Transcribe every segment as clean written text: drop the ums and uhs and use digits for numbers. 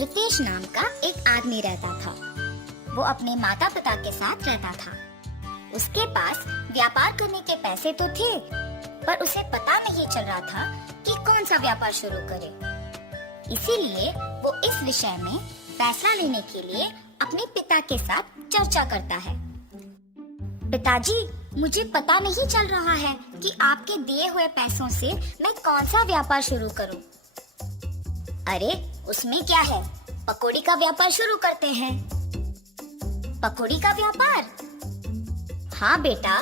रितेश नाम का एक आदमी रहता था। वो अपने माता पिता के साथ रहता था। उसके पास व्यापार करने के पैसे तो थे, पर उसे पता नहीं चल रहा था कि कौन सा व्यापार शुरू करे। इसीलिए वो इस विषय में फैसला लेने के लिए अपने पिता के साथ चर्चा करता है। पिताजी, मुझे पता नहीं चल रहा है कि आपके दिए हुए पैसों से मैं कौन सा व्यापार शुरू करूं। अरे, उसमें क्या है, पकौड़ी का व्यापार शुरू करते हैं। पकौड़ी का व्यापार? हाँ बेटा,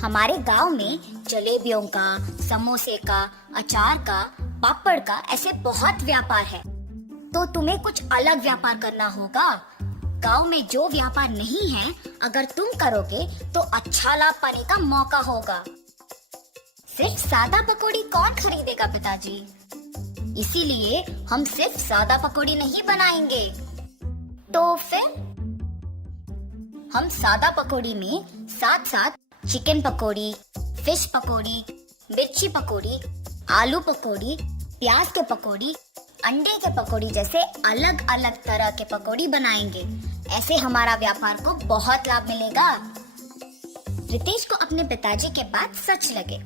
हमारे गांव में जलेबियों का, समोसे का, अचार का, पापड़ का ऐसे बहुत व्यापार है। तो तुम्हें कुछ अलग व्यापार करना होगा। गांव में जो व्यापार नहीं है, अगर तुम करोगे तो अच्छा लाभ पाने का मौका होगा। सिर्फ सादा पकौड़ी कौन खरीदेगा पिताजी? इसीलिए हम सिर्फ सादा पकौड़ी नहीं बनाएंगे। तो फिर हम सादा पकौड़ी में साथ साथ चिकन पकौड़ी, फिश पकौड़ी, मिर्ची पकौड़ी, आलू पकौड़ी, प्याज के पकौड़ी, अंडे के पकौड़ी जैसे अलग अलग तरह के पकौड़ी बनाएंगे। ऐसे हमारा व्यापार को बहुत लाभ मिलेगा। रितेश को अपने पिताजी के बात सच लगे,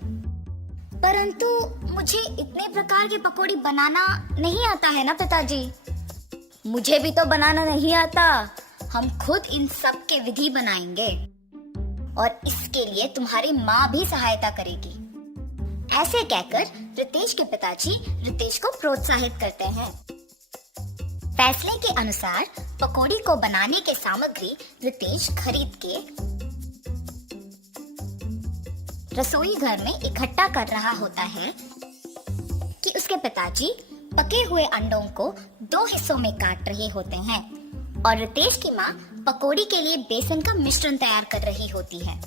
परंतु मुझे इतने प्रकार के पकौड़ी बनाना नहीं आता है ना पिताजी। मुझे भी तो बनाना नहीं आता। हम खुद इन सब के विधि बनाएंगे और इसके लिए तुम्हारी माँ भी सहायता करेगी। ऐसे कहकर रितेश के पिताजी रितेश को प्रोत्साहित करते हैं। फैसले के अनुसार पकौड़ी को बनाने के सामग्री रितेश खरीद के रसोई घर में इकट्ठा कर रहा होता है कि उसके पिताजी पके हुए अंडों को 2 हिस्सों में काट रहे होते हैं और रितेश की माँ पकौड़ी के लिए बेसन का मिश्रण तैयार कर रही होती है।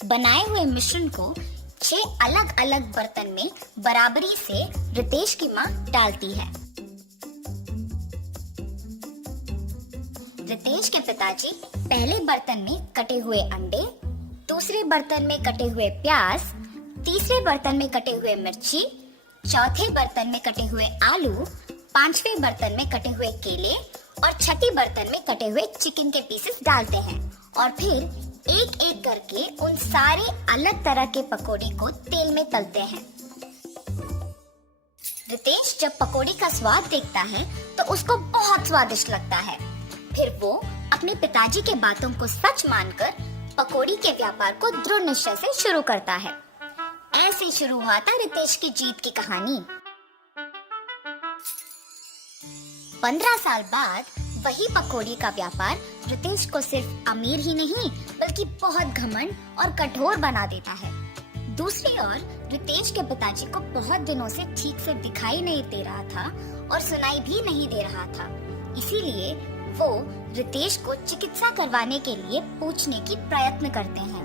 बनाए हुए मिश्रण को 6 अलग अलग बर्तन में बराबरी से रितेश की माँ डालती है। रितेश के पिताजी पहले बर्तन में कटे हुए अंडे, दूसरे बर्तन में कटे हुए प्याज, तीसरे बर्तन में कटे हुए मिर्ची, चौथे बर्तन में कटे हुए आलू, 5वें बर्तन में कटे हुए केले और छठी बर्तन में कटे हुए चिकन के पीसेस डालते हैं और फिर एक एक करके उन सारे अलग तरह के पकौड़ी को तेल में तलते हैं। रितेश जब पकौड़ी का स्वाद देखता है तो उसको बहुत स्वादिष्ट लगता है। फिर वो अपने पिताजी के बातों को सच मानकर पकौड़ी के व्यापार को दृढ़ निश्चय से शुरू करता है। ऐसे शुरू हुआ था रितेश की जीत की कहानी। 15 साल बाद वही पकौड़ी का व्यापार रितेश को सिर्फ अमीर ही नहीं बल्कि बहुत घमंड और कठोर बना देता है। दूसरी ओर रितेश के पिताजी को बहुत दिनों से ठीक से दिखाई नहीं दे रहा था और सुनाई भी नहीं दे रहा था। इसीलिए वो रितेश को चिकित्सा करवाने के लिए पूछने की प्रयत्न करते हैं,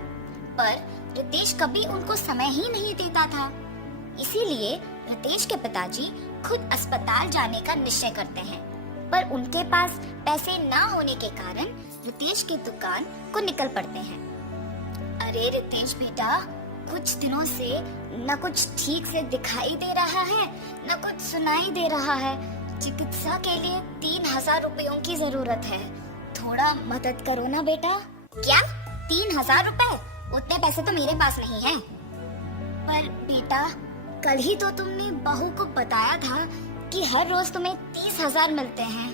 पर रितेश कभी उनको समय ही नहीं देता था। इसीलिए रितेश के पिताजी खुद अस्पताल जाने का निश्चय करते हैं, पर उनके पास पैसे ना होने के कारण रितेश की दुकान को निकल पड़ते हैं। अरे रितेश बेटा, कुछ दिनों से न कुछ ठीक से दिखाई दे रहा है, न कुछ सुनाई दे रहा है। चिकित्सा के लिए 3000 रुपयों की जरूरत है। थोड़ा मदद करो ना बेटा। क्या 3000 रुपए? उतने पैसे तो मेरे पास नहीं है। पर बेटा, कल ही तो तुमने बहू को बताया था कि हर रोज तुम्हें 30,000 मिलते हैं।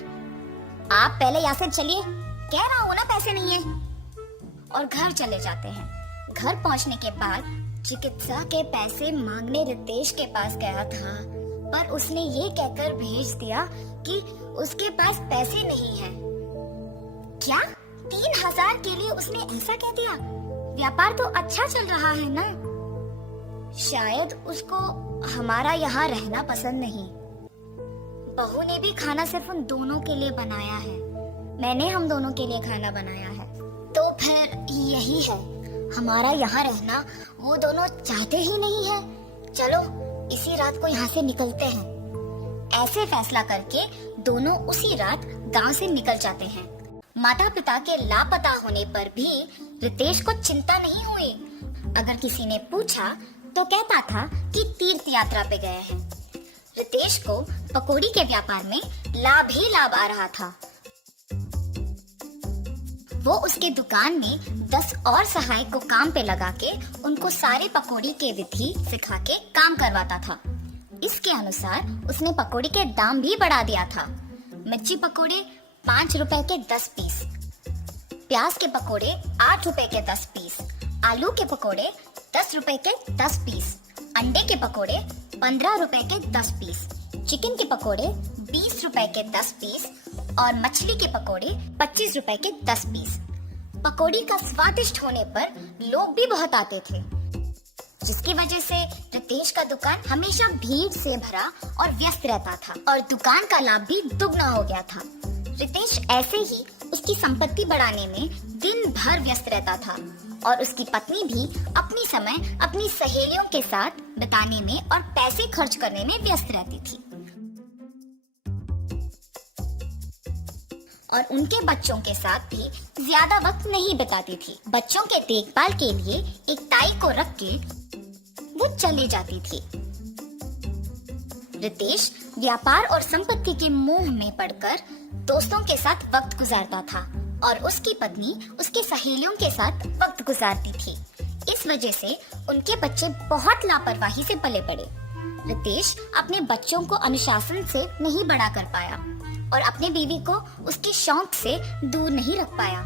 आप पहले यहाँ से चलिए, कह रहा हूँ ना पैसे नहीं है। और घर चले जाते हैं। घर पहुँचने के बाद चिकित्सा के पैसे मांगने रितेश के पास गया था, पर उसने ये कहकर भेज दिया कि उसके पास पैसे नहीं है। क्या 3000 के लिए उसने ऐसा कह दिया? व्यापार तो अच्छा चल रहा है ना। शायद उसको हमारा यहाँ रहना पसंद नहीं। बहू ने भी खाना सिर्फ उन दोनों के लिए बनाया है। मैंने हम दोनों के लिए खाना बनाया है। तो फिर यही है, हमारा यहाँ रहना वो दोनों चाहते ही नहीं है। चलो इसी रात को यहाँ से निकलते हैं। ऐसे फैसला करके दोनों उसी रात गांव से निकल जाते हैं। माता पिता के लापता होने पर भी रितेश को चिंता नहीं हुई। अगर किसी ने पूछा तो कहता था कि तीर्थ यात्रा पे गए हैं। रितेश को पकौड़ी के व्यापार में लाभ ही लाभ आ रहा था। वो उसके दुकान में 10 और सहायक को काम पे लगा के उनको सारे पकौड़ी के विधि सिखा के काम करवाता था। इसके अनुसार उसने पकौड़ी के दाम भी बढ़ा दिया था। मिर्ची पकौड़े 5 रुपए के 10 पीस, प्याज के पकौड़े 8 रुपए के 10 पीस, आलू के पकौड़े 10 रुपए के 10 पीस, अंडे के पकौड़े 15 रुपए के 10 पीस, चिकन के पकौड़े 20 रुपए के 10 पीस और मछली के पकौड़े 25 रुपए के 10 पीस। पकौड़ी का स्वादिष्ट होने पर लोग भी बहुत आते थे, जिसकी वजह से रितेश का दुकान हमेशा भीड़ से भरा और व्यस्त रहता था और दुकान का लाभ भी दुगना हो गया था। रितेश ऐसे ही उसकी संपत्ति बढ़ाने में दिन भर व्यस्त रहता था और उसकी पत्नी भी अपनी समय अपनी सहेलियों के साथ बिताने में और पैसे खर्च करने में व्यस्त रहती थी और उनके बच्चों के साथ भी ज्यादा वक्त नहीं बिताती थी। बच्चों के देखभाल के लिए एक ताई को रख के वो चली जाती थी। रितेश व्यापार और संपत्ति के मोह में पड़कर दोस्तों के साथ वक्त गुजारता था और उसकी पत्नी उसके सहेलियों के साथ वक्त गुजारती थी। इस वजह से उनके बच्चे बहुत लापरवाही से पले पड़े। रितेश अपने बच्चों को अनुशासन से नहीं बड़ा कर पाया और अपनी बीवी को उसके शौक से दूर नहीं रख पाया।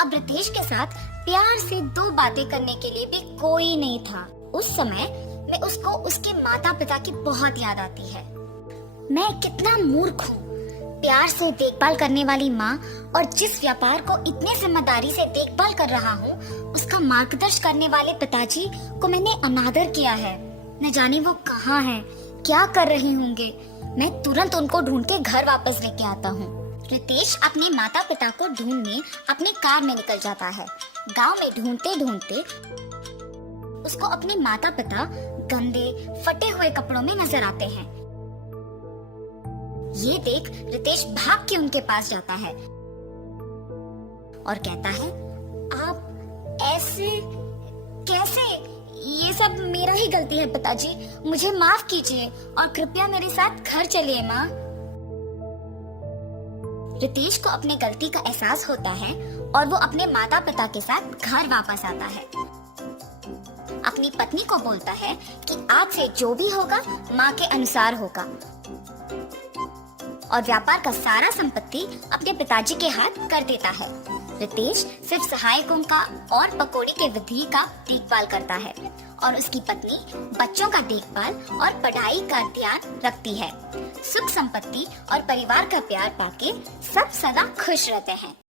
अब रितेश के साथ प्यार से 2 बातें करने के लिए भी कोई नहीं था। उस समय में उसको उसके माता पिता की बहुत याद आती है। मैं कितना मूर्ख हूँ, प्यार से देखभाल करने वाली माँ और जिस व्यापार को इतने जिम्मेदारी से देखभाल कर रहा हूँ, उसका मार्गदर्शन करने वाले पिताजी को मैंने अनादर किया है। न जाने वो कहाँ हैं, क्या कर रहे होंगे। मैं तुरंत उनको ढूंढ के घर वापस लेके आता हूँ। रितेश अपने माता पिता को ढूंढने अपने कार में निकल जाता है। गांव में ढूंढते ढूंढते उसको अपने माता पिता गंदे फटे हुए कपड़ों में नजर आते हैं। ये देख रितेश भाग के उनके पास जाता है और कहता है, आप ऐसे कैसे? ये सब मेरा ही गलती है पिताजी, मुझे माफ कीजिए और कृपया मेरे साथ घर चलिए माँ। रितेश को अपने गलती का एहसास होता है और वो अपने माता पिता के साथ घर वापस आता है। अपनी पत्नी को बोलता है कि आज से जो भी होगा माँ के अनुसार होगा और व्यापार का सारा संपत्ति अपने पिताजी के हाथ कर देता है। रितेश सिर्फ सहायकों का और पकौड़ी के विधि का देखभाल करता है और उसकी पत्नी बच्चों का देखभाल और पढ़ाई का ध्यान रखती है। सुख संपत्ति और परिवार का प्यार पाके सब सदा खुश रहते हैं।